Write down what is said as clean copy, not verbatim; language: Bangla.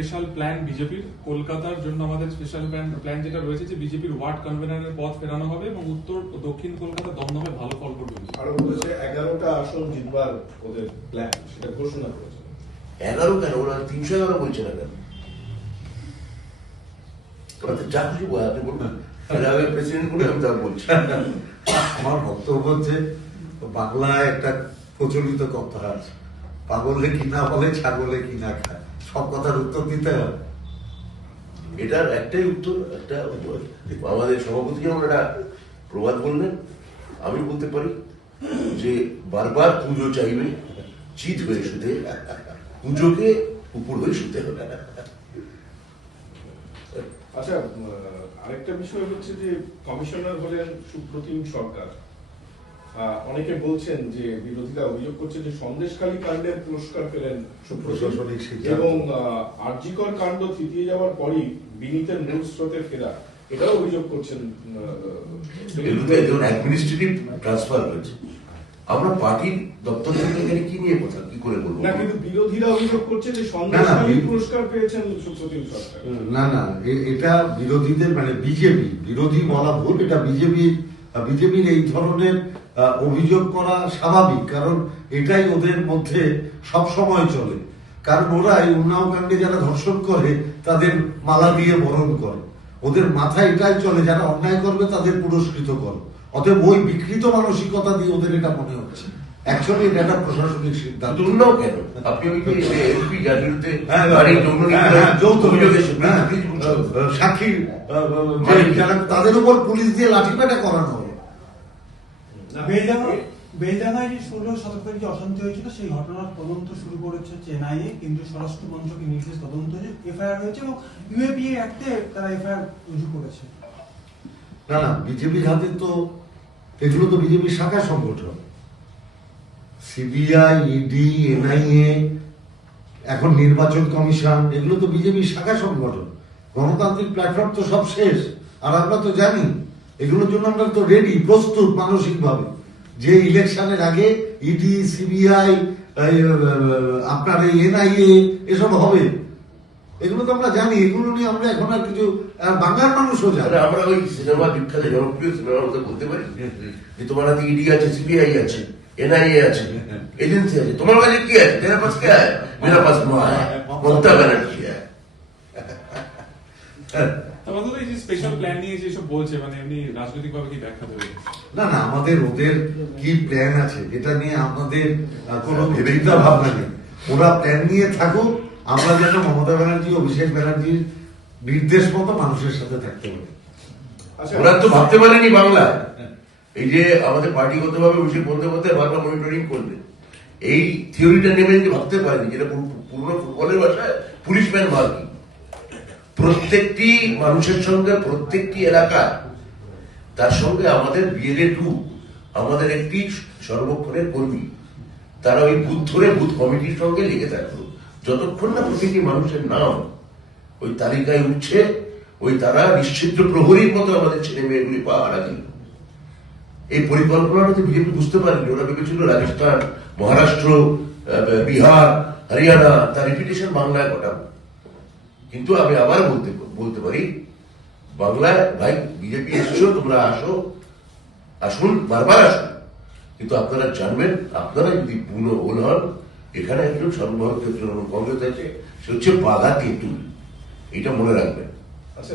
স্পেশাল প্ল্যান বিজেপির কলকাতার জন্য আমাদের স্পেশাল প্ল্যান যেটা রয়েছে যে বিজেপির ওয়ার্ড কনভেনারের পদ ফেরানো হবে এবং উত্তর ও দক্ষিণ কলকাতা দমদমে ভালো ফল করবে। আরো বলেছে 11টা আসন জিতবার ওদের প্ল্যান, সেটা ঘোষণা করেছে। 11 কেন, ওরা 311 বলছে না কেন? তোমাদের যা খুশি আপনি বলবেন, আমি প্রেসিডেন্ট বলে আমি তা বলছি। আমার বক্তব্য হচ্ছে বাংলায় একটা প্রচলিত কথা আছে, পাগলে কিনা বলে ছাগলে কিনা খায়, সব কথার উত্তর দিতে হবে। এটার একটাই উত্তর, একটা আমাদের সভাপতি যেমন একটা প্রবাদ বললেন, আমি বলতে পারি যে বারবার পুজো চাইবে চিত হয়ে শুধু, পুজোকে উপর হয়ে শুতে হবে। আচ্ছা, আরেকটা বিষয় হচ্ছে যে কমিশনার হলেন সুপ্রতিম সরকার। অনেকে বলছেন যে বিরোধীরা অভিযোগ করছে যে সন্দেশখালী কাণ্ডের পুরস্কার পেলেন প্রশাসনিক সিদ্ধান্ত এবং আরজিকর কাণ্ড থিতিয়ে যাওয়ার পরই বিনীতের মূল স্রোতে ফেরা, এটাও অভিযোগ করছেন। অ্যাডমিনিস্ট্রেটিভ ট্রান্সফার হয়েছে, আমরা পার্টির দপ্তর থেকে এখানে কি নিয়ে কথা কি করে বলবো না, কিন্তু বিরোধীরা অভিযোগ করছে যে সন্দেশখালী পুরস্কার পেয়েছেন সুপ্রতিম সরকার। না না, এটা বিরোধীদের মানে বিজেপি বিরোধী বলা ভুল, এটা বিজেপির এই ধরনের অভিযোগ করা স্বাভাবিক, কারণ এটাই ওদের মধ্যে সব সময় চলে। কারণ ওরা এই উন্নাও কাণ্ডে যারা ধর্ষণ করে তাদের মালা দিয়ে বরণ করে, ওদের মাথায় এটাই চলে যারা অন্যায় করবে তাদের পুরস্কৃত করো। অতএব ওই বিকৃত মানসিকতা দিয়ে ওদের এটা মনে হচ্ছে। অ্যাকচুয়ালি এটা একটা প্রশাসনিক সিদ্ধান্ত। উন্নাও কেন? আপনি এমপি যার বিরুদ্ধে সাক্ষী যারা তাদের উপর পুলিশ দিয়ে লাঠিপেটা করানো হলো। বেলডাঙ্গায় যে 16 শতকের যে অশান্তি হয়েছিল সেই ঘটনার তদন্ত শুরু করেছে এনআইএ, কিন্তু স্বরাষ্ট্র মন্ত্রকের নির্দেশ তদন্ত হয়েছে, এফআইআর হয়েছে এবং ইউএপিএ অ্যাক্টে তারা এফআইআর রুজু করেছে। না না, বিজেপির হাতে তো এগুলো তো বিজেপির শাখা সংগঠন, সিবিআই, ইডি, এনআইএ, এখন নির্বাচন কমিশন, এগুলো তো বিজেপির শাখা সংগঠন। গণতান্ত্রিক প্ল্যাটফর্ম তো সব শেষ, আর আমরা তো জানি এগুলোর জন্য আমরা তো রেডি, প্রস্তুত মানসিকভাবে যে ইলেকশনের আগে ইডি, সিবিআই, আপনার এই এনআইএ এসব হবে, এগুলো তো আমরা জানি। এগুলো নিয়ে আমরা এখন আর কিছু, বাংলার মানুষও জানে। আমরা ওই সিনেমা বিখ্যাত জনপ্রিয় সিনেমার মধ্যে বলতে পারি যে তোমার হাতে ইডি আছে, সিবিআই আছে, এনআইএ আছে, এজেন্সি আছে, তোমার কাছে কি আছে? তেরা পাস কে আয়? মেরা পাস মা আয়, মমতা ব্যানার্জি আয়। আমাদের এই যে স্পেশাল প্ল্যান নিয়ে যেসব বলছে, মানে এমনি রাজনৈতিক ভাবে কি ব্যাখ্যা দেবে? না না, আমাদের ওদের কি প্ল্যান আছে এটা নিয়ে আমাদের কোনো চিন্তা ভাবনা নেই। ওরা প্ল্যান নিয়ে থাকুক, আমরা যেন মমতা ব্যানার্জি, অভিষেক ব্যানার্জির নির্দেশ মতো মানুষের সাথে থাকতে পারি। ওরা তো ভাবতে পারেনি বাংলায় এই যে আমাদের পার্টিগত ভাবে অভিষেক বন্দ্যোপাধ্যায় বারবার মনিটরিং করবে, এই থিওরিটা নেমে যে ভাবতে পারেনি, যেটা পুরনো ফুটবলের ভাষায় পুলিশম্যান মার্কিং। প্রত্যেকটি মানুষের সঙ্গে, প্রত্যেকটি এলাকা, তার সঙ্গে আমাদের বিএলএ 2 আমাদের একটি সর্বক্ষণের কর্মী, তারা ওই বুথ ধরে বুথ কমিটির সঙ্গে লেগে থাকলো যতক্ষণ না প্রতিটি মানুষের নাম ওই তালিকায় উঠছে। ওই তারা নিশ্চিদ্র প্রহরীর মতো আমাদের ছেলে মেয়েগুলি পাহারা দিল। এই পরিকল্পনাটা তো বিজেপি বুঝতে পারেনি। ওরা ভেবেছিল রাজস্থান, মহারাষ্ট্র, বিহার, হরিয়ানা, তার রেপুটেশন বাংলায় ঘটাবো। কিন্তু আমি আবার বলতে পারি, বাংলায় ভাই বিজেপি এসছো, তোমরা আসুন, বারবার আসুন, কিন্তু আপনারা জানবেন, আপনারা যদি পুরো ওল হন, এখানে একজন সর্বভারতীয় তৃণমূল কংগ্রেস আছে, সে হচ্ছে বাঘা তেঁতুল, এটা মনে রাখবেন। আচ্ছা।